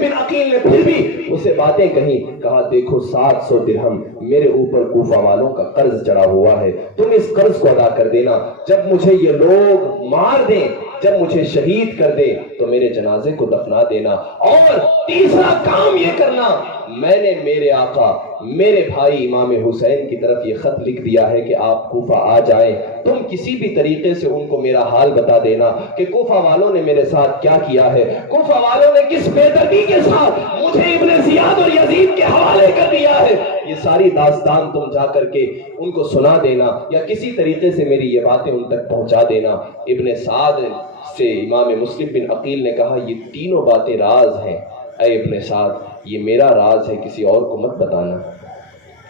مسلم بن عقیل نے پھر بھی اسے باتیں کہیں. کہا دیکھو 700 درہم میرے اوپر کوفہ والوں کا قرض چڑھا ہوا ہے, تم اس قرض کو ادا کر دینا. جب مجھے یہ لوگ مار دیں, جب مجھے شہید کر دے تو میرے جنازے کو دفنا دینا. اور تیسرا کام یہ کرنا, میں نے میرے آقا میرے بھائی امام حسین کی طرف یہ خط لکھ دیا ہے کہ آپ کوفہ آ جائیں, تم کسی بھی طریقے سے ان کو میرا حال بتا دینا کہ کوفہ والوں نے میرے ساتھ کیا کیا ہے, کوفہ والوں نے کس بے دردی کے ساتھ مجھے ابن زیاد اور یزید کے حوالے کر دیا ہے. یہ ساری داستان تم جا کر کے ان کو سنا دینا یا کسی طریقے سے میری یہ باتیں ان تک پہنچا دینا. ابن سعد سے امام مسلم بن عقیل نے کہا یہ تینوں باتیں راز ہیں. اے ابن سعد, یہ میرا راز ہے, کسی اور کو مت بتانا.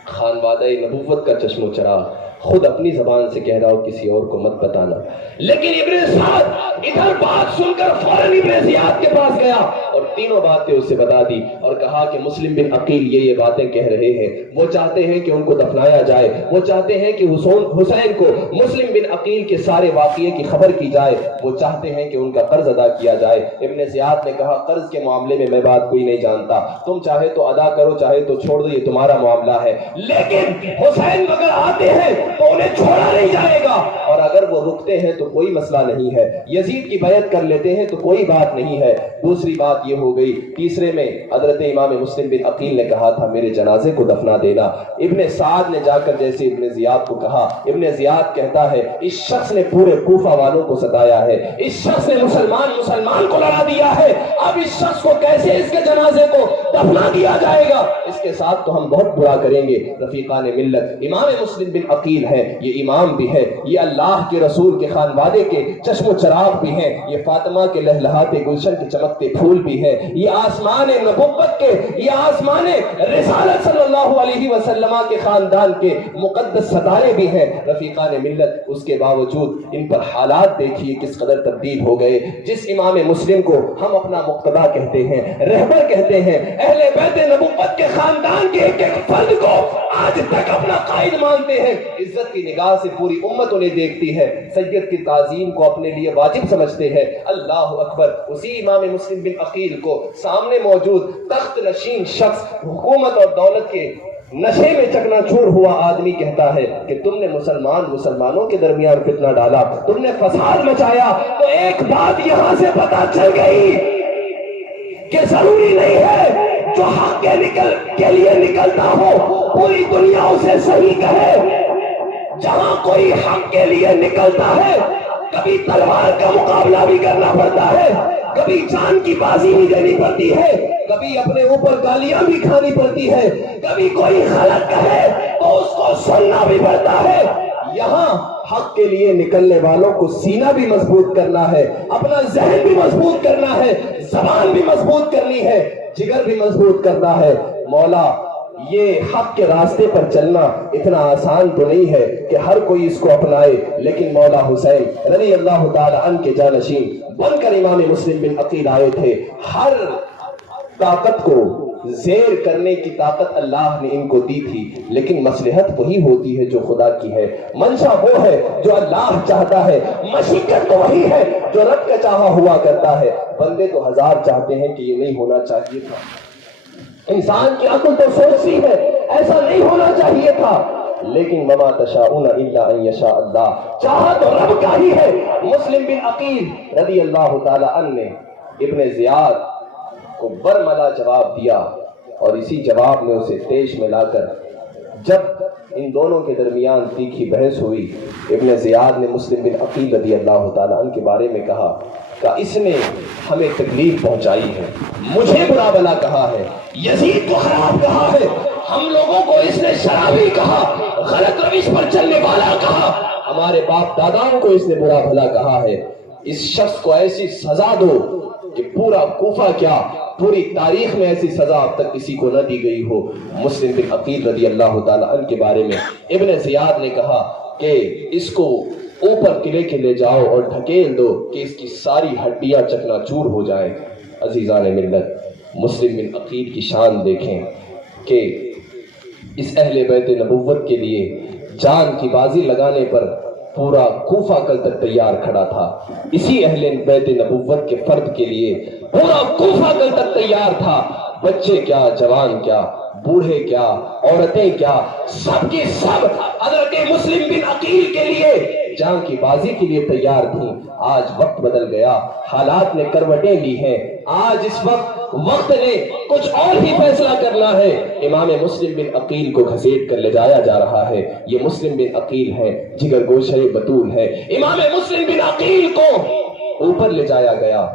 خانوادہ نبوت کا چشم و چراغ خود اپنی زبان سے کہہ رہا ہو کسی اور کو مت بتانا. لیکن ابن سعد ادھر بات سن کر فوراً ابن زیاد کے پاس گیا اور تینوں باتیں اسے بتا دی اور کہا کہ مسلم بن عقیل یہ باتیں کہہ رہے ہیں, وہ چاہتے ہیں کہ ان کو دفنایا جائے, وہ چاہتے ہیں کہ حسین کو مسلم بن عقیل کے سارے واقعے کی خبر کی جائے, وہ چاہتے ہیں کہ ان کا قرض ادا کیا جائے. ابن زیاد نے کہا قرض کے معاملے میں میں بات کوئی نہیں جانتا, تم چاہے تو ادا کرو چاہے تو چھوڑ دو, یہ تمہارا معاملہ ہے. لیکن حسین اگر آتے ہیں تو انہیں چھوڑا نہیں جائے گا, اور اگر وہ رکتے ہیں تو کوئی مسئلہ نہیں ہے, یزید کی بیعت کر لیتے ہیں تو کوئی بات نہیں ہے. دوسری بات یہ ہو گئی. تیسرے میں حضرت امام مسلم بن عقیل نے کہا تھا میرے جنازے کو دفنا دینا. ابن سعد نے جا کر جیسے ابن زیاد کو کہا, ابن زیاد کہتا ہے اس شخص نے پورے کوفہ والوں کو ستایا ہے, اس شخص نے مسلمان کو لڑا دیا ہے, اب اس شخص کو کیسے اس کے جنازے کو دفنا دیا جائے گا, اس کے ساتھ تو ہم بہت برا کریں گے. رفیقان ملت امام مسلم بن عقیل ہے, یہ امام بھی ہے, یہ اللہ کے رسول کے خانوادے کے چشم و چراغ بھی ہیں, یہ فاطمہ کے لہلہاتے گلشن کے چمکتے پھول بھی ہیں, یہ آسمان نبوت کے, یہ آسمان رسالت صلی اللہ علیہ وسلم کے خاندان کے مقدس ستارے بھی ہیں. رفیقان ملت اس کے باوجود ان پر حالات دیکھیے کس قدر تبدیل ہو گئے. جس امام مسلم کو ہم اپنا مقتدا کہتے ہیں, رہبر کہتے ہیں, اہل بیت نبوت کے خاندان کے ایک ایک فرد کو آج تک اپنا قائد مانتے ہیں, عزت کی نگاہ سے پوری امت انہیں دیکھتی ہے, سید کی تعظیم کو اپنے لیے واجب سمجھتے ہیں. اللہ اکبر. اسی امام مسلم بن عقیل کو سامنے موجود تخت نشین شخص, حکومت اور دولت کے نشے میں چکنا چور ہوا آدمی کہتا ہے کہ تم نے مسلمانوں کے درمیان فتنہ ڈالا, تم نے فساد مچایا. تو ایک بات یہاں سے پتہ چل گئی کہ ضروری نہیں ہے جو حق کے لیے نکلتا ہو پوری دنیا اسے صحیح کہے. جہاں کوئی حق کے لیے نکلتا ہے کبھی تلوار کا مقابلہ بھی کرنا پڑتا ہے, کبھی جان کی بازی بھی دینی پڑتی ہے, کبھی اپنے اوپر گالیاں بھی کھانی پڑتی ہے, کبھی کوئی غلط کہے تو اس کو سننا بھی پڑتا ہے. یہاں حق کے لیے نکلنے والوں کو سینہ بھی مضبوط کرنا ہے, اپنا ذہن بھی مضبوط کرنا ہے, زبان بھی مضبوط کرنی ہے, جگر بھی مضبوط کرنا ہے. مولا یہ حق کے راستے پر چلنا اتنا آسان تو نہیں ہے کہ ہر کوئی اس کو اپنائے, لیکن مولا حسین رضی اللہ تعالی عنہ کے جانشین بن کر امام مسلم بن عقیل آئے تھے. ہر طاقت کو زیر کرنے کی طاقت اللہ نے ان کو دی تھی, لیکن مصلحت وہی ہوتی ہے جو خدا کی ہے, منشا وہ ہے جو اللہ چاہتا ہے, مشیت تو وہی ہے جو رب کا چاہا ہوا کرتا ہے. بندے تو ہزار چاہتے ہیں کہ یہ نہیں ہونا چاہیے تھا, انسان کی عقل تو سوچتی ہے ایسا نہیں ہونا چاہیے تھا, لیکن وما تشاءون الا ان یشاء اللہ, چاہا تو رب کا ہی ہے. مسلم بن عقیل رضی اللہ تعالی عنہ نے ابن زیاد کو برملا جواب دیا, اور اسی جواب میں اسے پیش میں لا کر جب ان دونوں کے درمیان تیکھی بحث ہوئی, ابن زیاد نے مسلم بن عقیل رضی اللہ تعالی عنہ کے بارے میں کہا کہ اس نے ہمیں تکلیف پہنچائی ہے, مجھے برا بلا کہا ہے, یزید کو خراب کہا ہے, ہم لوگوں کو اس نے شرابی کہا, غلط روش پر چلنے والا کہا, ہمارے باپ داداؤں کو اس نے برا بھلا کہا ہے. اس شخص کو ایسی سزا دو کہ پورا کوفہ کیا پوری تاریخ میں ایسی سزا اب تک کسی کو نہ دی گئی ہو. مسلم بن عقیل رضی اللہ تعالی عنہ کے بارے میں ابن زیاد نے کہا کہ اس کو اوپر قلعے کے لے جاؤ اور ڈھکیل دو کہ اس کی ساری ہڈیاں چکنا چور ہو جائیں. عزیزان ملت مسلم بن عقیل کی شان دیکھیں کہ اس اہل بیت نبوت کے لیے جان کی بازی لگانے پر پورا کوفہ کل تک تیار کھڑا تھا. اسی اہل بیت نبوت کے فرد کے لیے پورا کوفہ کل تک تیار تھا، بچے کیا، جوان کیا، بوڑھے کیا، عورتیں کیا، سب کی سب حضرت مسلم بن عقیل کے لیے جان کی بازی کے لیے تیار تھیں۔ آج وقت بدل گیا، حالات نے کروٹیں لی ہیں، آج اس وقت نے کچھ اور ہی فیصلہ کرنا ہے۔ امام مسلم بن عقیل کو گھسیٹ کر لے جایا جا رہا ہے۔ یہ مسلم بن عقیل ہے، جگر گوشہ بطول ہے۔ امام مسلم بن عقیل کو اوپر لے جایا گیا،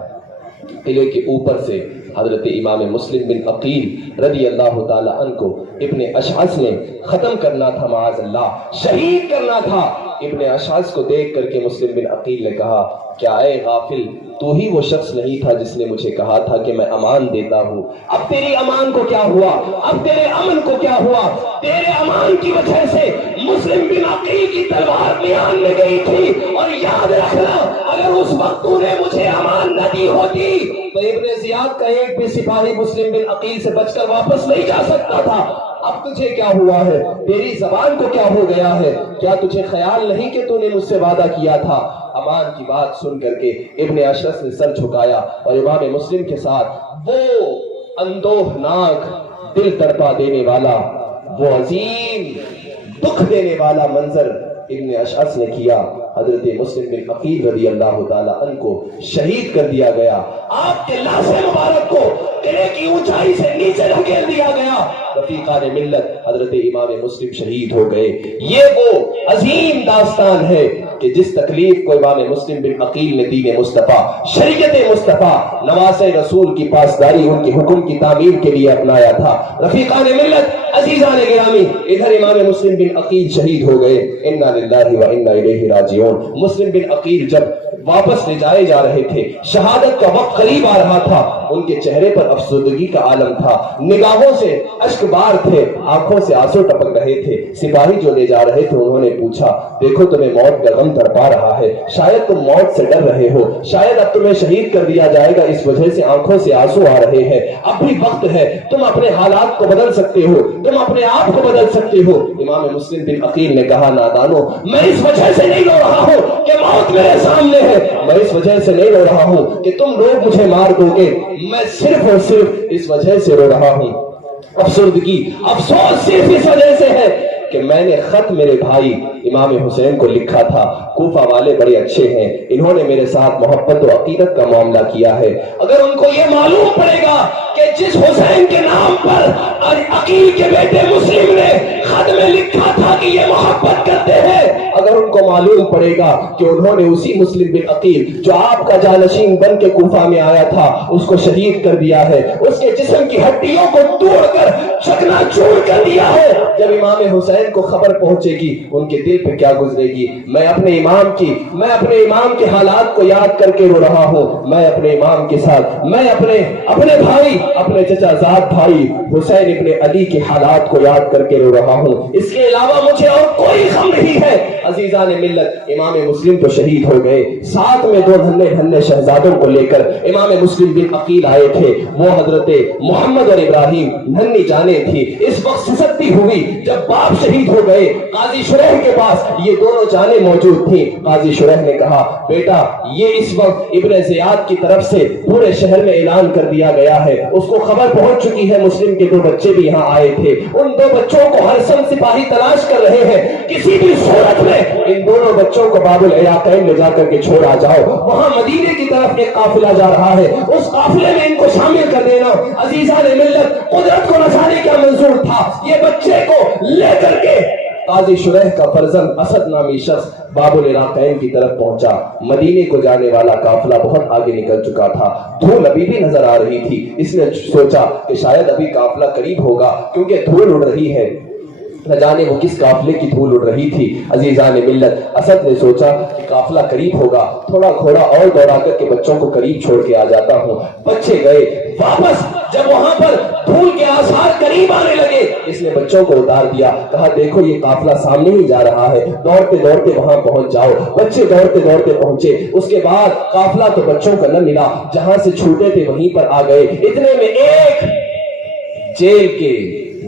قلعے کے اوپر سے حضرت امام مسلم بن عقیل رضی اللہ تعالی عنہ کو ابن اشعث نے ختم کرنا تھا، معاذ اللہ شہید کرنا تھا۔ ابن اشعث کو دیکھ کر کے مسلم بن عقیل نے کہا، کیا اے غافل، تو ہی وہ شخص نہیں تھا جس نے مجھے کہا تھا کہ میں امان دیتا ہوں؟ اب تیری امان کو کیا ہوا؟ اب تیرے امن کو کیا ہوا؟ تیرے امان کی وجہ سے مسلم بن عقیل کی تلوار میان میں گئی تھی، اور یاد رکھنا اگر اس وقت تو نے مجھے امان نہ دی ہوتی تو ابن زیاد کا ایک بھی سپاہی مسلم بن عقیل سے بچ کر واپس نہیں جا سکتا تھا۔ اب تجھے کیا ہوا ہے؟ تیری زبان کو کیا ہو گیا ہے؟ کیا تجھے خیال نہیں کہ تو نے مجھ سے وعدہ کیا تھا؟ امان کی بات سن کر کے ابن اشعث نے سر جھکایا، اور امام مسلم کے ساتھ وہ اندوہناک، دل تڑپا دینے والا، وہ عظیم دکھ دینے والا منظر ابن اشعث نے کیا۔ حضرت مسلم بن عقیل رضی اللہ تعالی عنہ کو شہید کر دیا گیا۔ آپ کے لاش مبارک کو قلعے کی اونچائی سے نیچے دھکیل دیا گیا۔ رفیقان ملت حضرت امام مسلم شہید ہو گئے۔ یہ وہ عظیم داستان ہے کہ جس تکلیف کو امام مسلم بن عقیل نے دین مصطفیٰ، شریعت مصطفیٰ، نواز رسول کی پاسداری، ان کے حکم کی تعمیر کے لیے اپنایا تھا۔ رفیقان ملت، عزیزان گرامی، ادھر امام مسلم بن عقیل شہید ہو گئے۔ انا للہ و انا الیہ راجعون۔ مسلم بن عقیل جب واپس لے جائے جا رہے تھے، شہادت کا وقت قریب آ رہا تھا، ان کے چہرے پر افسردگی کا عالم تھا، نگاہوں سے اشک بار تھے، آنکھوں سے آنسو ٹپک رہے تھے۔ سپاہی جو لے جا رہے تھے انہوں نے پوچھا، دیکھو تمہیں موت کا غم تڑپا رہا ہے، شاید تم موت سے ڈر رہے ہو، شاید اب تمہیں شہید کر دیا جائے گا، اس وجہ سے آنکھوں سے آنسو آ رہے ہیں، اب بھی وقت ہے، تم اپنے حالات کو بدل سکتے ہو، تم اپنے آپ کو بدل سکتے ہو۔ امام مسلم بن عقیل نے کہا، نادانو، میں اس وجہ سے نہیں رو رہا ہوں کہ موت میرے سامنے ہے، میں اس وجہ سے نہیں رو رہا ہوں کہ تم لوگ مجھے مار دو گے، میں صرف اور صرف اس وجہ سے رو رہا ہوں، افسردگی، افسوس صرف اس وجہ سے ہے کہ میں نے خط میرے بھائی امام حسین کو لکھا تھا۔ کوفہ والے بڑے اچھے ہیں، انہوں نے میرے ساتھ محبت و عقیدت کا معاملہ کیا ہے، اگر ان کو یہ معلوم پڑے گا کہ جس حسین کے نام پر عقیل کے بیٹے مسلم نے خط میں لکھا تھا کہ یہ محبت کرتے ہیں، اگر ان کو معلوم پڑے گا کہ انہوں نے اسی مسلم بن عقیل جو آپ کا جانشین بن کے کوفہ میں آیا تھا اس کو شہید کر دیا ہے، اس کے جسم کی ہڈیوں کو توڑ کر چکنا چور کر دیا ہے، جب امام حسین کو خبر پہنچے گی ان کے دل پہ کیا گزرے گی؟ میں اپنے امام کے حالات کو یاد کر کے رو رہا ہوں، میں اپنے امام کے ساتھ، میں اپنے بھائی، اپنے چچا زاد بھائی حسین ابن علی کے حالات کو یاد کر کے رو رہا ہوں، اس کے علاوہ مجھے اور کوئی غم نہیں ہے۔ عزیزان ملت، امام مسلم تو شہید ہو گئے، ساتھ میں دو دھنے شہزادوں کو لے کر امام مسلم بن عقیل آئے تھے، وہ حضرت محمد اور ابراہیم، ننھی جانیں تھی، اس وقت سسکتی ہوئی جب باپ شہید ہو گئے، قاضی شریح کے پاس یہ دونوں جانیں موجود تھیں۔ قاضی شریح نے کہا، بیٹا یہ اس وقت ابن زیاد کی طرف سے پورے شہر میں اعلان کر دیا گیا ہے، اس کو خبر پہنچ چکی ہے، مسلم کے دو بچے بھی یہاں آئے تھے، ان دو بچوں کو ہر سم سپاہی تلاش کر رہے ہیں، کسی بھی صورت میں ان دونوں بچوں کو باب العیاقین لے جا کر کے چھوڑا جاؤ، وہاں مدینے کی طرف ایک قافلہ جا رہا ہے، اس قافلے میں ان کو شامل کر دینا۔ عزیزان ملت، قدرت کو نہ جانے کیا منظور تھا، یہ بچے کو لے کر کے قاضی شریح کا فرزند اسد نامی شخص باب العراقین کی طرف پہنچا۔ مدینے کو جانے والا قافلہ بہت آگے نکل چکا تھا، دھول ابھی بھی نظر آ رہی تھی، اس نے سوچا کہ شاید ابھی قافلہ قریب ہوگا کیونکہ دھول اڑ رہی ہے، نہ جانے وہ کس قافلے کی دھول اڑ رہی تھی۔ عزیزان ملت، اسد نے سوچا کہ قافلہ قریب ہوگا، تھوڑا گھوڑا اور دوڑا کر کے بچوں کو قریب چھوڑ کے آ جاتا ہوں۔ بچے گئے واپس، جب وہاں پر دھول کے آثار قریب آنے لگے، اس نے بچوں کو اتار دیا، کہا دیکھو یہ قافلہ سامنے ہی جا رہا ہے، دوڑتے دوڑتے وہاں پہنچ جاؤ۔ بچے دوڑتے دوڑتے پہنچے، اس کے بعد قافلہ تو بچوں کا نہ ملا، جہاں سے چھوٹے تھے وہیں پر آ گئے، اتنے میں ایک جیل کے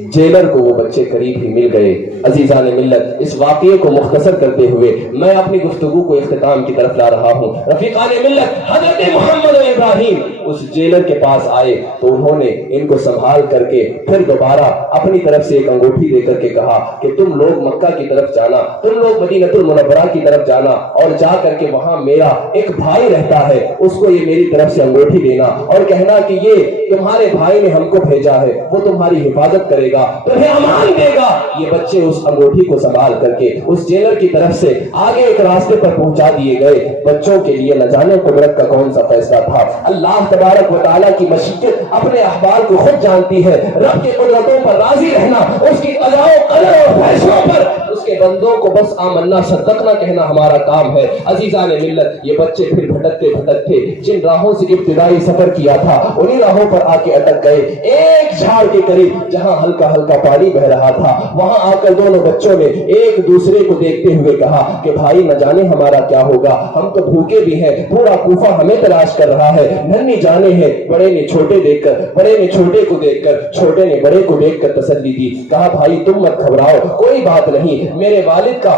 जेलर को वो बच्चे करीब ही मिल गए। अजीजान मिल्लत, इस वाक़ये को मुख्तसर करते हुए मैं अपनी गुफ्तगू को इख्तिताम की तरफ ला रहा हूँ। रफीकान मिल्लत हज़रत मोहम्मद इब्राहीम उस जेलर के पास आए तो उन्होंने इनको संभाल करके फिर दोबारा अपनी तरफ से एक अंगूठी देकर के कहा कि तुम लोग मक्का की तरफ जाना, तुम लोग मदीनतुल मुनव्वरा की तरफ जाना और जा करके वहां मेरा एक भाई रहता है, उसको ये मेरी तरफ से अंगूठी देना और कहना कि ये तुम्हारे भाई ने हमको भेजा है, वो तुम्हारी हिफाजत करेगा, तुम्हें अमान देगा। ये बच्चे उस अंगूठी को संभाल करके उस जेलर की तरफ से आगे एक रास्ते पर पहुंचा दिए गए। बच्चों के लिए न जाने कुदरत का कौन सा फैसला था। अल्लाह तबारक व तआला की मशीयत अपने अहवाल को खुद जानती है। रब की कुदरतों पर राजी रहना, उसकी कज़ा व क़दर और फैसलों पर उसके बंदों को बस आमन्ना सद्दक़ना कहना हमारा काम है। अजीज़ान मिल्लत, ये बच्चे फिर भटकते भटकते जिन राहों से इब्तिदाई सफर किया था उन्हीं राहों पर आके अटक गए। एक झाड़ के करीब जहां हल्का हल्का पानी बह रहा था, वहां आकर दोनों बच्चों ने एक दूसरे को देखते हुए कहा कि भाई न जाने हमारा क्या होगा, हम तो भूखे भी हैं, पूरा कूफा हमें तलाश कर रहा है, नन्ही जाने हैं। बड़े ने छोटे देखकर, बड़े ने छोटे को देखकर, छोटे ने बड़े को देखकर तसल्ली दी। कहा भाई तुम मत घबराओ, कोई बात नहीं, मेरे वालिद का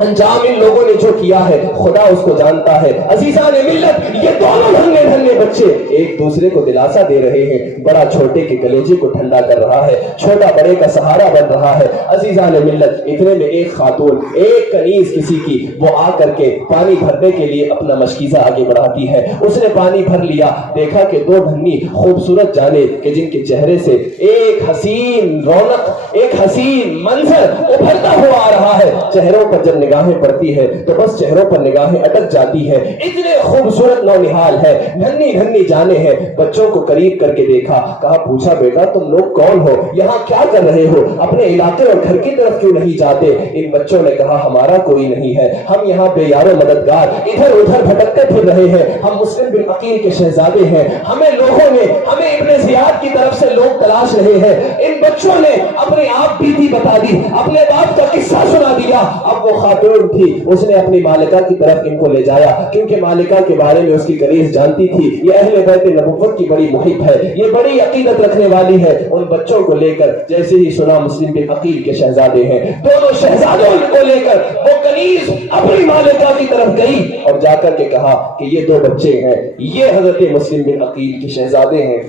अंजाम इन लोगों ने जो किया है खुदा उसको जानता है। अजीज़ान मिल्लत, ये दोनों नन्हे नन्हे बच्चे एक दूसरे को दिलासा दे रहे हैं। बड़ा छोटे के कलेजे को ठंडा कर रहा है, छोटा बड़े का सहारा बन रहा है। अजीज़ान मिल्लत, इतने में एक खातून, एक कनीज किसी की, वो आकर के पानी भरने के लिए अपना मशकीज़ा आगे बढ़ाती है। उसने पानी भर लिया, देखा कि दो नन्ही खूबसूरत जाने कि जिनके चेहरे से एक हसीन रौनक, एक हसीन मंजर उभरता हुआ आ रहा है। चेहरों पर जब निगाहें पड़ती है तो बस चेहरों पर निगाहें अटक जाती है। इतने खूबसूरत नौनिहाल है, नन्ही नन्ही जाने हैं। बच्चों को करीब करके देखा, कहा पूछा बेटा तुम लोग कौन हो, यहाँ क्या कर रहे हो, अपने इलाके और घर की तरफ क्यों नहीं जाते। इन बच्चों ने कहा हमारा कोई नहीं है, हम यहाँ बेयारो मददगार इधर उधर भटकते फिर रहे हैं, हम मुस्लिम बिन अकील के शहजादे हैं, हमें लोगों ने, हमें इब्ने ज़ियाद की तरफ से लोग तलाश रहे हैं। इन बच्चों ने अपने आप बीती बता दी, अपने बाप का किस्सा सुना दिया। अब वो खातून थी, उसने अपनी मालिका की तरफ इनको ले जाया, क्योंकि मालिका के बारे में उसकी कनीज जानती थी ये अहले बैत नबुव्वत की बड़ी मुहिब है, ये बड़ी अकीदत रखने वाली है। उन बच्चों को लेकर जैसे ही सुना मुस्लिम बिन अकील के शहजादे हैं, दोनों शहजादों को लेकर वो कनीज अपनी मालिका की तरफ गई और जाकर के कहा कि ये दो बच्चे हैं, ये हजरत मुस्लिम बिन अकील के शहजादे हैं,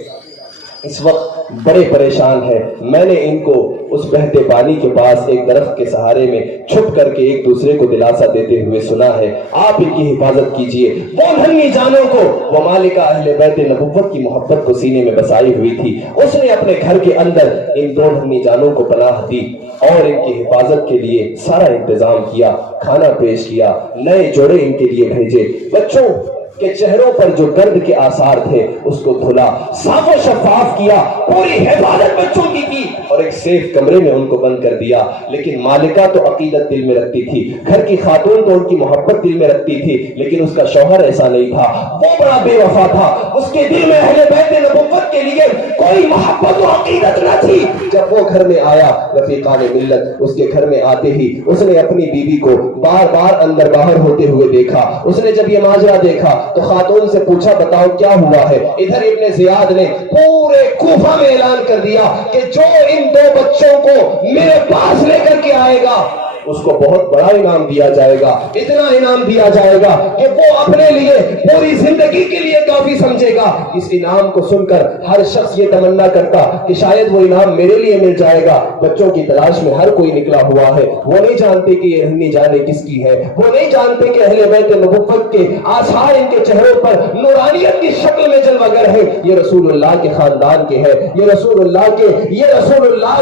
इस वक्त बड़े परेशान हैं। मैंने इनको उस बहते पानी के पास एक दरख्त के सहारे में छुप करके एक दूसरे को दिलासा देते हुए सुना है, आप इनकी हिफाजत कीजिए। वो नन्ही जानों को वो मालिका अहले बैत नबुव्वत की मोहब्बत को सीने में बसाई हुई थी, उसने अपने घर के अंदर इन दो नन्ही जानों को पनाह दी और इनकी हिफाजत के लिए सारा इंतजाम किया, खाना पेश किया, नए जोड़े इनके लिए भेजे। बच्चों के चेहरों पर जो दर्द के आसार थे उसको धुला, साफ और शफाफ किया, पूरी हिफाजत बच्चों की और एक सेफ कमरे में उनको बंद कर दिया। लेकिन मालिका तो अकीदत दिल में रखती थी, घर की खातून तो उनकी मोहब्बत दिल में रखती थी, लेकिन उसका शौहर ऐसा नहीं था, वो बड़ा बेवफा था, उसके दिल में अहले बैत नबुव्वत के लिए कोई मोहब्बत और अकीदत न थी। जब वो घर में आया, रफीकान मिल्लत, उसके घर में आते ही उसने अपनी बीवी को बार बार अंदर बाहर होते हुए देखा। उसने जब ये माजरा देखा तो खातून से पूछा बताओ क्या हुआ है। इधर इब्ने ज़ियाद ने पूरे कूफा में ऐलान कर दिया कि जो इन दो बच्चों को मेरे पास लेकर के आएगा उसको बहुत बड़ा इनाम दिया जाएगा, इतना इनाम दिया जाएगा कि वो अपने लिए पूरी जिंदगी के लिए काफी समझेगा। इस इनाम को सुनकर हर शख्स ये तमन्ना करता कि शायद वो इनाम मेरे लिए मिल जाएगा। बच्चों की तलाश में हर कोई निकला हुआ है, वो नहीं जानते कि ये नन्ही जाने किसकी है, वो नहीं जानते कि अहले बैत नबुव्वत के आसार इनके चेहरों पर नूरानियत की शक्ल में जलवागर है। ये रसूलुल्लाह के खानदान के है, ये रसूलुल्लाह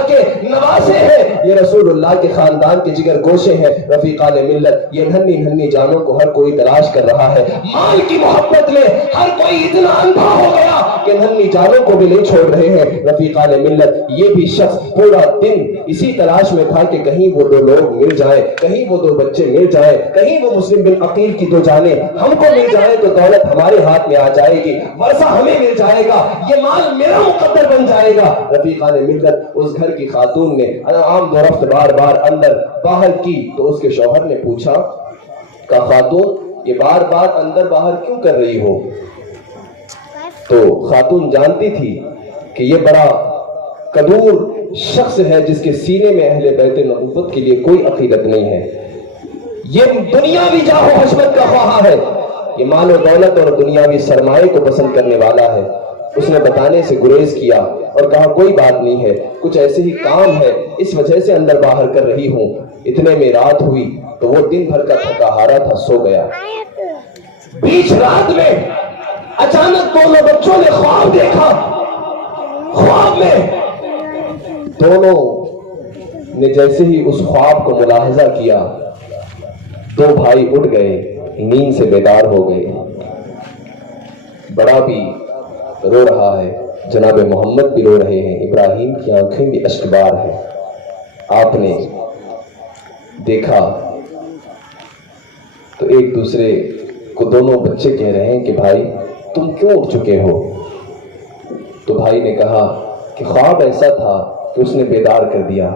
के नवासे है, ये रसूलुल्लाह के खानदान के जिगर गोशे हैं। रफीकान मिल्लत, ये नन्ही नन्ही जानों को हर कोई तलाश कर रहा है। माल की मोहब्बत में हर कोई इतना अंधा हो गया कि नन्ही जानों को भी नहीं छोड़ रहे हैं। रफीकान मिल्लत, ये भी शख्स पूरा दिन इसी तलाश में था कि कहीं वो दो लोग मिल जाए, कहीं वो दो बच्चे मिल जाए, कहीं वो मुस्लिम बिन अकील की दो जाने हमको मिल जाए तो दौलत हमारे हाथ में आ जाएगी, वर्षा हमें मिल जाएगा, ये माल मेरा मुकद्दर बन जाएगा। रफीकान मिल्लत, उस घर की खातून ने आम दौरफ्त बार बार अंदर बाहर की तो उसके शौहर ने पूछा, का खातून ये बार बार अंदर बाहर क्यों कर रही हो। तो खातून जानती थी कि ये बड़ा कदूर शख्स है जिसके सीने में अहले बैत नबूवत के लिए कोई अकीदत नहीं है। ये दुनियावी जाहो हशमत का ख्वाहा है, ये मालो दौलत और दुनियावी सरमाए को पसंद करने वाला है। उसने बताने से गुरेज किया और कहा कोई बात नहीं है, कुछ ऐसे ही काम है, इस वजह से अंदर बाहर कर रही हूँ। इतने में रात हुई तो वो दिन भर का थका हारा था, सो गया। बीच रात में अचानक दोनों बच्चों ने ख्वाब देखा। ख्वाब में दोनों ने जैसे ही उस ख्वाब को मुलाहजा किया, दो भाई उठ गए, नींद से बेदार हो गए। बड़ा भी रो रहा है, जनाब मोहम्मद भी रो रहे हैं, इब्राहिम की आंखें भी अश्कबार है। आपने देखा तो एक दूसरे को दोनों बच्चे कह रहे हैं कि भाई तुम क्यों उठ चुके हो? तो भाई ने कहा कि ख्वाब ऐसा था कि उसने बेदार कर दिया।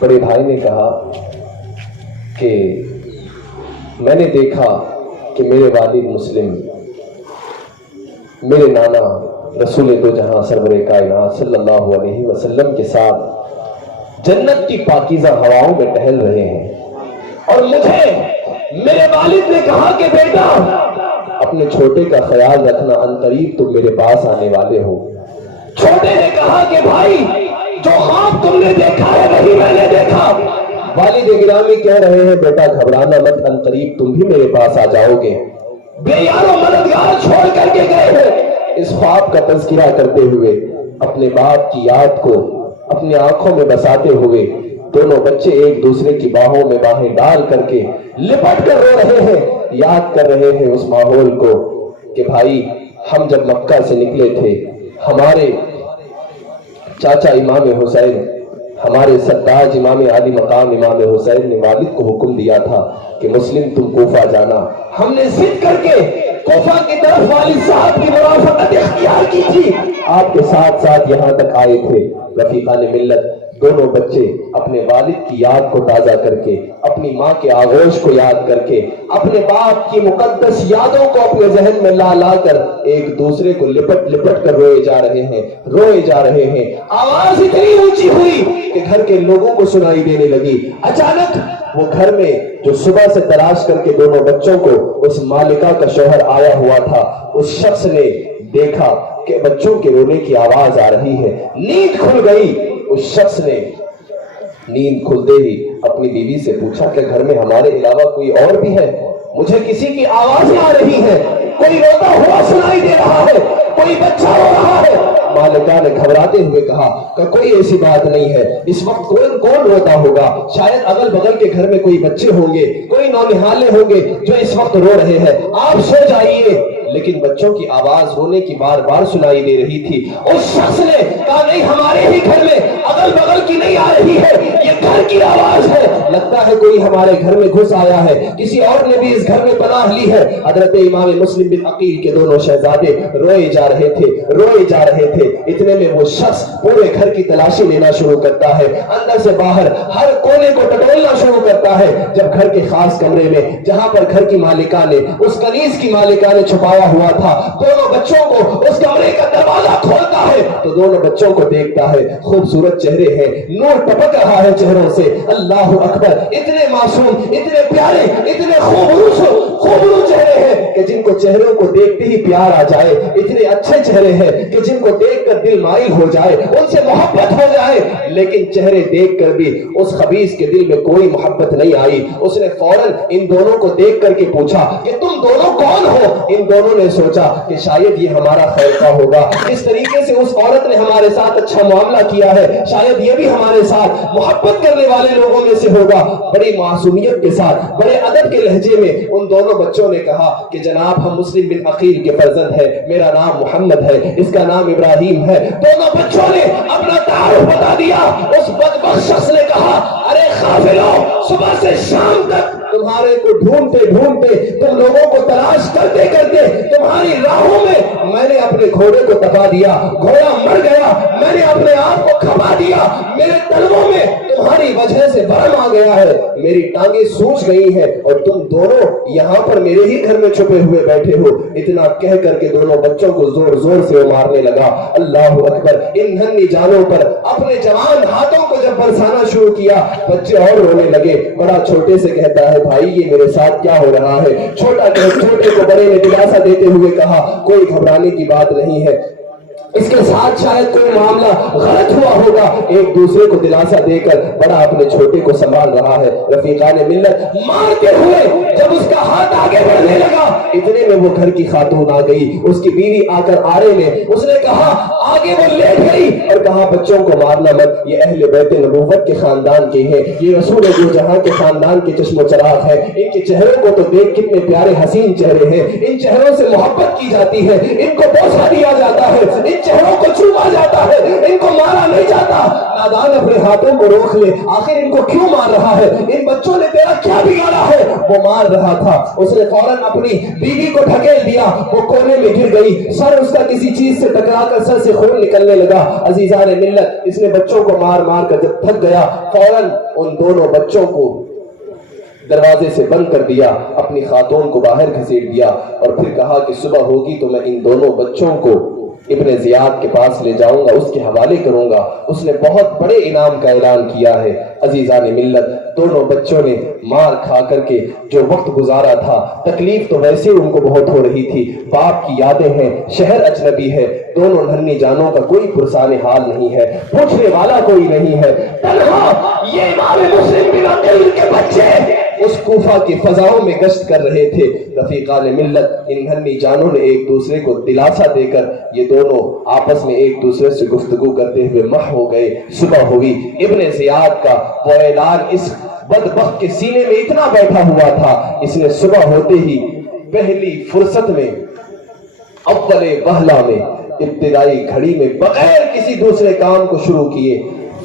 बड़े भाई ने कहा कि मैंने देखा कि मेरे वालिद मुस्लिम, मेरे नाना रसूल दो जहां सरवरे कायनात सल्लल्लाहु अलैहि वसल्लम के साथ जन्नत की पाकीज़ा हवाओं में टहल रहे हैं, और मुझे मेरे वालिद ने कहा कि बेटा अपने छोटे का ख्याल रखना, अनकरीब तुम मेरे पास आने वाले हो। छोटे ने कहा कि भाई जो ख्वाब तुमने देखा है वही मैंने देखा। वालिद गिरामी कह रहे हैं बेटा घबराना मत, अनकरीब तुम भी मेरे पास आ जाओगे। बेयारो मददगार छोड़ करके गए हैं। इस ख्वाब का तज़किरा करते हुए अपने बाप की याद को अपनी आंखों में बसाते हुए दोनों बच्चे एक दूसरे की बाहों में बाहें डाल करके लिपट कर रो रहे हैं, याद कर रहे हैं उस माहौल को कि भाई हम जब मक्का से निकले थे, हमारे चाचा इमाम हुसैन, हमारे सरताज इमाम आली मकाम इमाम हुसैन ने वालिद को हुक्म दिया था कि मुस्लिम तुम कोफा जाना। हमने जिद करके कोफा की तरफ वालिद साहब की मुराफकत इख्तियार की थी, आपके साथ साथ यहाँ तक आए थे। रफीकान मिल्लत दोनों बच्चे अपने वालिद की याद को ताजा करके, अपनी माँ के आगोश को याद करके, अपने बाप की मुकद्दस यादों को अपने जहन में ला ला कर एक दूसरे को लिपट लिपट कर रोए जा रहे हैं, रोए जा रहे हैं। आवाज इतनी ऊंची हुई कि घर के लोगों को सुनाई देने लगी। अचानक वो घर में जो सुबह से तलाश करके दोनों बच्चों को उस मालिका का शौहर आया हुआ था, उस शख्स ने देखा कि बच्चों के रोने की आवाज आ रही है। नींद खुल गई। उस शख्स ने नींद खुलते ही अपनी बीवी से पूछा कि घर में हमारे अलावा कोई और भी है? मुझे किसी की आवाजें आ रही है, कोई रोता हुआ सुनाई दे रहा है, कोई बच्चा रो रहा है। मालिका ने घबराते हुए कहा कि कोई ऐसी बात नहीं है, इस वक्त कौन रोता होगा? शायद अगल बगल के घर में कोई बच्चे होंगे, कोई नौनिहाले होंगे जो इस वक्त रो रहे हैं, आप सो जाइए। लेकिन बच्चों की आवाज रोने की बार बार सुनाई दे रही थी। उस शख्स ने कहा नहीं, हमारे ही घर में अगल बगल की नहीं आ रही है, ये घर की आवाज है, लगता है कोई हमारे घर में घुस आया है, किसी और ने भी इस घर में पनाह ली है। हजरत इमाम मुस्लिम बिन अकील के दोनों शहजादे रोए जा रहे थे, रोए जा रहे थे। इतने में वो शख्स पूरे घर की तलाशी लेना शुरू करता है, अंदर से बाहर हर कोने को टटोलना शुरू करता है। जब घर के खास कमरे में जहां पर घर की मालिका ने, उस कनीज की मालिका ने छुपाया हुआ था दोनों बच्चों को, उस कमरे का दरवाजा खोलता है तो दोनों बच्चों को देखता है। खूबसूरत चेहरे हैं, नूर टपक रहा है चेहरों से। अल्लाह अकबर, इतने मासूम, इतने प्यारे, इतने खूबसूरत चेहरे हैं कि जिनको चेहरों को देखते ही प्यार आ जाए। इतने अच्छे चेहरे हैं कि जिनको देखकर दिल माइल हो जाए, उनसे मोहब्बत हो जाए। लेकिन चेहरे देखकर भी उस खबीस के दिल में कोई मोहब्बत नहीं आई। उसने फौरन इन दोनों को देख करके पूछा कि तुम दोनों कौन हो? इन दोनों ने सोचा कि शायद ये हमारा खैर का होगा, इस तरीके से उस औरत ने हमारे साथ अच्छा मामला किया है, शायद ये भी हमारे साथ मोहब्बत करने वाले लोगों में से होगा। बड़ी मासूमियत के साथ, बड़े अदब के लहजे में उन दोनों बच्चों ने कहा कि जनाब हम मुस्लिम बिन अकील के फर्जंद है, मेरा नाम मोहम्मद है, इसका नाम इब्राहिम है। दोनों बच्चों ने अपना तारुफ बता दिया। उस बदबख्त शख्स ने कहा, अरे काफिलों, सुबह से शाम तक तुम्हारे को ढूंढते ढूंढते, तुम लोगों को तलाश करते करते तुम्हारी राहों में मैंने अपने घोड़े को दबा दिया, घोड़ा मर गया, मैंने अपने आप को खपा दिया, मेरे तलवों में तुम्हारी वजह से भरम आ गया है, मेरी टांगे सूज गई है और तुम दोनों यहाँ पर मेरे ही घर में छुपे हुए बैठे हो। इतना कह करके दोनों बच्चों को जोर जोर से वो मारने लगा। अल्लाह अकबर। इन नन्ही जानों पर अपने जवान हाथों को जब बरसाना शुरू किया, बच्चे और रोने लगे। बड़ा छोटे से कहता है, भाई ये मेरे साथ क्या हो रहा है? छोटे को बड़े ने दिलासा देते हुए कहा, कोई घबराने की बात नहीं है, इसके साथ शायद कोई मामला गलत हुआ होगा। एक दूसरे को दिलासा देकर बड़ा अपने छोटे को संभाल रहा है। रफीकाने मिल्लत मारते हुए जब उसका हाथ आगे बढ़ने लगा, इतने में वो घर की खातून आ गई, उसकी बीवी आकर आड़े में, उसने कहा, आगे वो लेट गई और कहा, बच्चों को मारना मत, ये अहले बैत नबूवत के खानदान के हैं, ये रसूल दो जहां के खानदान के चश्मो चराग है। इनके चेहरों को तो देख, कितने प्यारे हसीन चेहरे हैं, इन चेहरों से मोहब्बत की जाती है, इनको बोसा दिया जाता है, इन चेहरों को छुपा जाता है, इनको मारा नहीं जाता। नादान अपने हाथों को रोक ले, आखिर इनको क्यों मार रहा है? इन बच्चों ने तेरा क्या बिगाड़ा है? वो मार रहा था, उसने फौरन अपनी बीवी को ढकेल दिया, वो कोने में गिर गई, सर उसका किसी चीज से टकराकर सर से खून निकलने लगा। अजीजान मिल्लत, इसने बच्चों को मार मार कर जब थक गया, फौरन उन दोनों बच्चों को दरवाजे से बंद कर दिया, अपनी खातून को बाहर घसीट दिया और फिर कहा कि सुबह होगी तो मैं इन दोनों बच्चों को इब्ने जियाद के पास ले जाऊंगा, उसके हवाले करूंगा। उसने बहुत बड़े इनाम का ऐलान किया है। अजीजान मिल्लत, दोनों बच्चों ने मार खा करके जो वक्त गुजारा था, तकलीफ तो वैसे उनको बहुत हो रही थी, बाप की यादें हैं, शहर अजनबी है, दोनों नन्ही जानों का कोई पुरसाने हाल नहीं है, पूछने वाला कोई नहीं है। तन्हा ये इमाम मुस्लिम बिन अकील के बच्चे उस कूफा की फजाओं में गश्त कर रहे थे। रफीकान मिल्लत, इन नन्ही जानों ने एक दूसरे को दिलासा देकर ये दोनों आपस में एक दूसरे से गुफ्तगू करते हुए मह हो गए। सुबह हुई, इब्ने जियाद का वो ऐलान इस बदबख्त के सीने में इतना बैठा हुआ था, इसने सुबह होते ही पहली फुर्सत में, अव्वले वहला में, इब्तिदाई घड़ी में, बगैर किसी दूसरे काम को शुरू किए,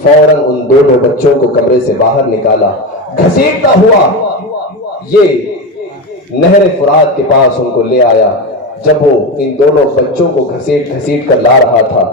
फौरन उन दोनों बच्चों को कमरे से बाहर निकाला, घसीटता हुआ ये नहर फुरात के पास उनको ले आया। जब वो इन दोनों बच्चों को घसीट घसीट कर ला रहा था,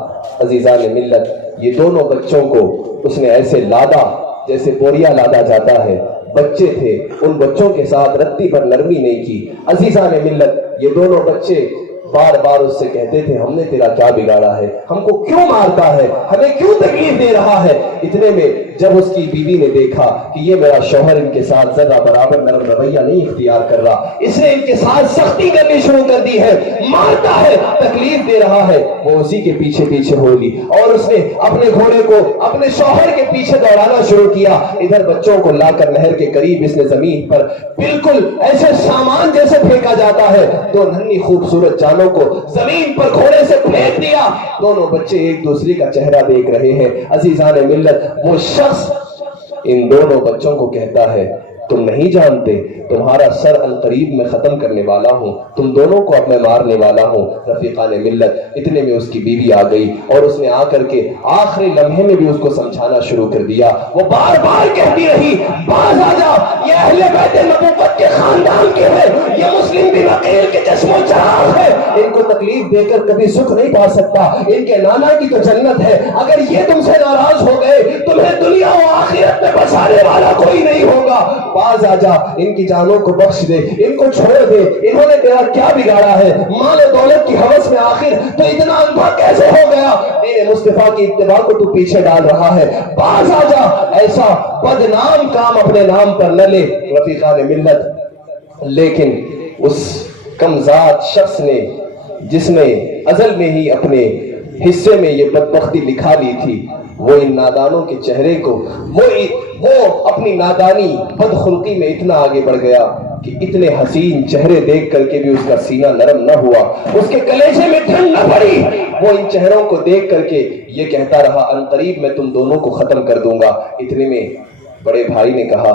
अजीजान मिल्लत, ये दोनों बच्चों को उसने ऐसे लादा जैसे बोरिया लादा जाता है। बच्चे थे, उन बच्चों के साथ रत्ती पर नरमी नहीं की। अजीजान मिल्लत, ये दोनों बच्चे बार बार उससे कहते थे, हमने तेरा क्या बिगाड़ा है, हमको क्यों मारता है, हमें क्यों तकलीफ दे रहा है। इतने में जब उसकी बीवी ने देखा कि ये मेरा शौहर इनके साथ जरा बराबर नरम रवैया नहीं इख्तियार कर रहा, इसने इनके साथ सख्ती करनी शुरू कर दी है, मारता है, तकलीफ दे रहा है, वो उसी के पीछे पीछे हो ली और उसने अपने घोड़े को अपने शौहर के पीछे दौड़ाना शुरू किया। इधर बच्चों को लाकर नहर के करीब इसने जमीन पर बिल्कुल ऐसे सामान जैसे फेंका जाता है, दो नन्ही खूबसूरत जानों को जमीन पर घोड़े से फेंक दिया। दोनों बच्चे एक दूसरे का चेहरा देख रहे हैं। अजीजान मिल्लत, वो शख्स इन दोनों बच्चों को कहता है, तुम नहीं जानते, तुम्हारा सर अनकरीब में खत्म करने वाला हूं, तुम दोनों को अब मैं मारने वाला हूं। रफीकान मिल्लत, इतने में उसकी बीवी आ गई और उसने आकर के आखिरी लम्हे में भी उसको समझाना शुरू कर दिया। वो बार बार कहती रही, बाज आ जा, ये अहले बैत नबूवत के खानदान के हैं, ये मुस्लिम बिन अकील के चश्मो चराग है, इनको तकलीफ देकर कभी सुख नहीं पा सकता, इनके नाना की तो जन्नत है, अगर ये तुमसे नाराज हो गए, तुम्हें दुनिया और आखिरत में बसाने वाला कोई नहीं होगा। बाज आ जा, इनकी जानों को बख्श दे, इनको छोड़ दे, इन्होंने तेरा क्या बिगाड़ा है, माल दौलत की हवस में आखिर तो इतना अंधा कैसे हो गया, तेरे मुस्तफा की इत्तिबा को तू पीछे डाल रहा है, बाज आ जा, ऐसा बदनाम काम अपने नाम पर न ले। रफीकान मिल्लत, लेकिन उस कमजात शख्स ने, जिसने अजल में ही अपने हिस्से में ये बदबख्ती लिखा ली थी, वो इन नादानों के चेहरे को, वो अपनी नादानी बदखुल्की में इतना आगे बढ़ गया कि इतने हसीन चेहरे देख करके भी उसका सीना नरम न हुआ, उसके कलेजे में ठंड न पड़ी। वो इन चेहरों को देख करके ये कहता रहा, अनकरीब मैं तुम दोनों को खत्म कर दूंगा। इतने में बड़े भाई ने कहा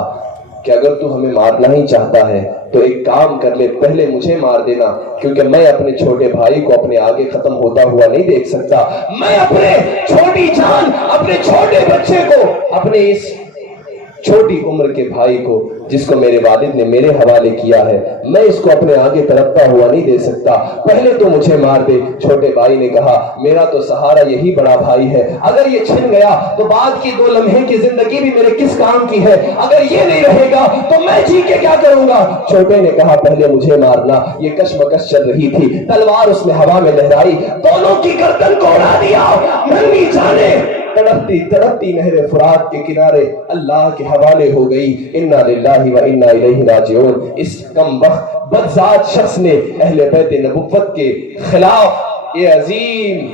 कि अगर तू हमें मारना ही चाहता है तो एक काम कर ले, पहले मुझे मार देना, क्योंकि मैं अपने छोटे भाई को अपने आगे खत्म होता हुआ नहीं देख सकता। मैं अपने छोटी जान, अपने छोटे बच्चे को, अपने इस छोटी उम्र के भाई को جس کو میرے والد نے میرے حوالے کیا ہے، میں اس کو اپنے آگے ترقتا ہوا نہیں دے سکتا، پہلے تو مجھے مار دے۔ چھوٹے بھائی نے کہا میرا تو سہارا یہی بڑا بھائی ہے، اگر یہ چھن گیا تو بعد کی 2 لمحے کی زندگی بھی میرے کس کام کی ہے؟ اگر یہ نہیں رہے گا تو میں جی کے کیا کروں گا؟ چھوٹے نے کہا پہلے مجھے مارنا۔ یہ کشمکش چل رہی تھی، تلوار اس نے ہوا میں لہرائی، دونوں کی گردن کو اڑا دیا۔ ننھی جانے تڑپتی تڑپتی نہر فرات کے کنارے اللہ کے حوالے ہو گئی۔ انا للہ و انا الیہ راجعون۔ اس کم وقت بدذات شخص نے اہل بیت نبوت کے خلاف یہ عظیم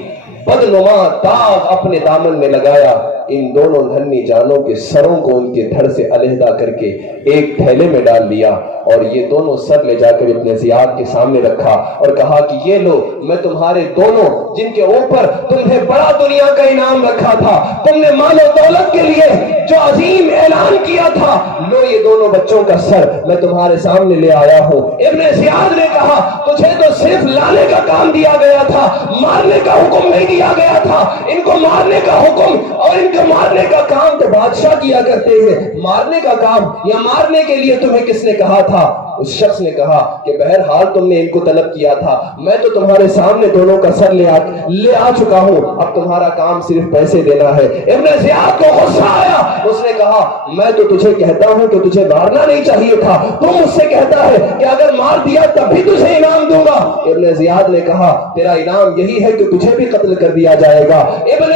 بدنما داغ اپنے دامن میں لگایا۔ ان دونوں ننھی جانوں کے سروں کو ان کے دھڑ سے علیحدہ کر کے ایک تھیلے میں ڈال لیا، اور یہ دونوں سر لے جا کر ابن زیاد کے سامنے رکھا اور کہا کہ یہ لو، میں تمہارے دونوں جن کے اوپر تم نے بڑا دنیا کا انعام رکھا تھا، تم نے مال و دولت کے لیے جو عظیم اعلان کیا تھا، لو یہ دونوں بچوں کا سر میں تمہارے سامنے لے آیا ہوں۔ ابن زیاد نے کہا تجھے تو صرف لانے کا کام دیا گیا تھا، مارنے کا حکم نہیں دیا گیا تھا۔ ان کو مارنے کا حکم اور ان کو مارنے کا کام تو بادشاہ کیا کرتے ہیں، مارنے کا کام یا مارنے کے لیے تمہیں کس نے کہا تھا؟ اس شخص نے کہا کہ بہرحال تم نے ان کو طلب کیا تھا، میں تو تمہارے سامنے دونوں کا سر لے آ چکا ہوں، اب تمہارا کام صرف پیسے دینا ہے۔ ابن زیاد کو غصہ آیا، اس نے کہا میں تو تجھے کہتا ہوں کہ تجھے مارنا نہیں چاہیے تھا، تم مجھ سے کہتا ہے کہ اگر مار دیا تب بھی تجھے انعام دوں گا۔ ابن زیاد نے کہا تیرا انعام یہی ہے کہ تجھے بھی قتل کر دیا جائے گا۔ ابن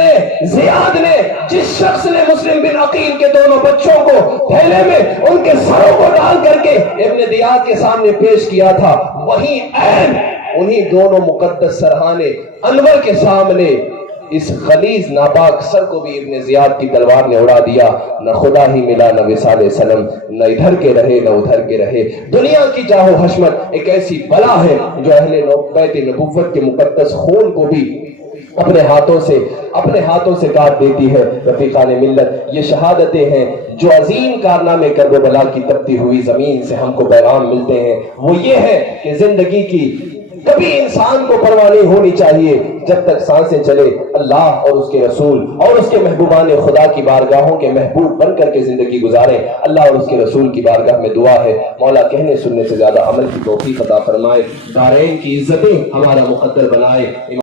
زیاد نے جس شخص نے مسلم بن عقیل کے دونوں بچوں کو تھیلے میں ان کے سروں کو ڈال کر کے ابن زیاد کے سامنے پیش کیا تھا، وہی عین انہی دونوں مقدس سرہانے انور کے سامنے اس غلیظ ناپاک سر کو بھی ابن زیاد کی تلوار نے اڑا دیا۔ نہ خدا ہی ملا نہ وصال سلم، نہ ادھر کے رہے نہ ادھر کے رہے۔ دنیا کی جاہ و حشمت ایک ایسی بلا ہے جو اہل بیت نبوت کے مقدس خون کو بھی اپنے ہاتھوں سے کاٹ دیتی ہے۔ رفیقان ملت، یہ شہادتیں ہیں جو عظیم کارنامے کربلا کی تپتی ہوئی زمین سے ہم کو پیغام ملتے ہیں۔ وہ یہ ہے کہ زندگی کی کبھی انسان کو پرواہ نہیں ہونی چاہیے، جب تک سانسیں چلے اللہ اور اس کے رسول اور اس کے محبوبان خدا کی بارگاہوں کے محبوب بن کر کے زندگی گزاریں۔ اللہ اور اس کے رسول کی بارگاہ میں دعا ہے مولا کہنے سننے سے زیادہ عمل کی توفیق عطا فرمائے، دارین کی عزتیں ہمارا مقدر بنائے۔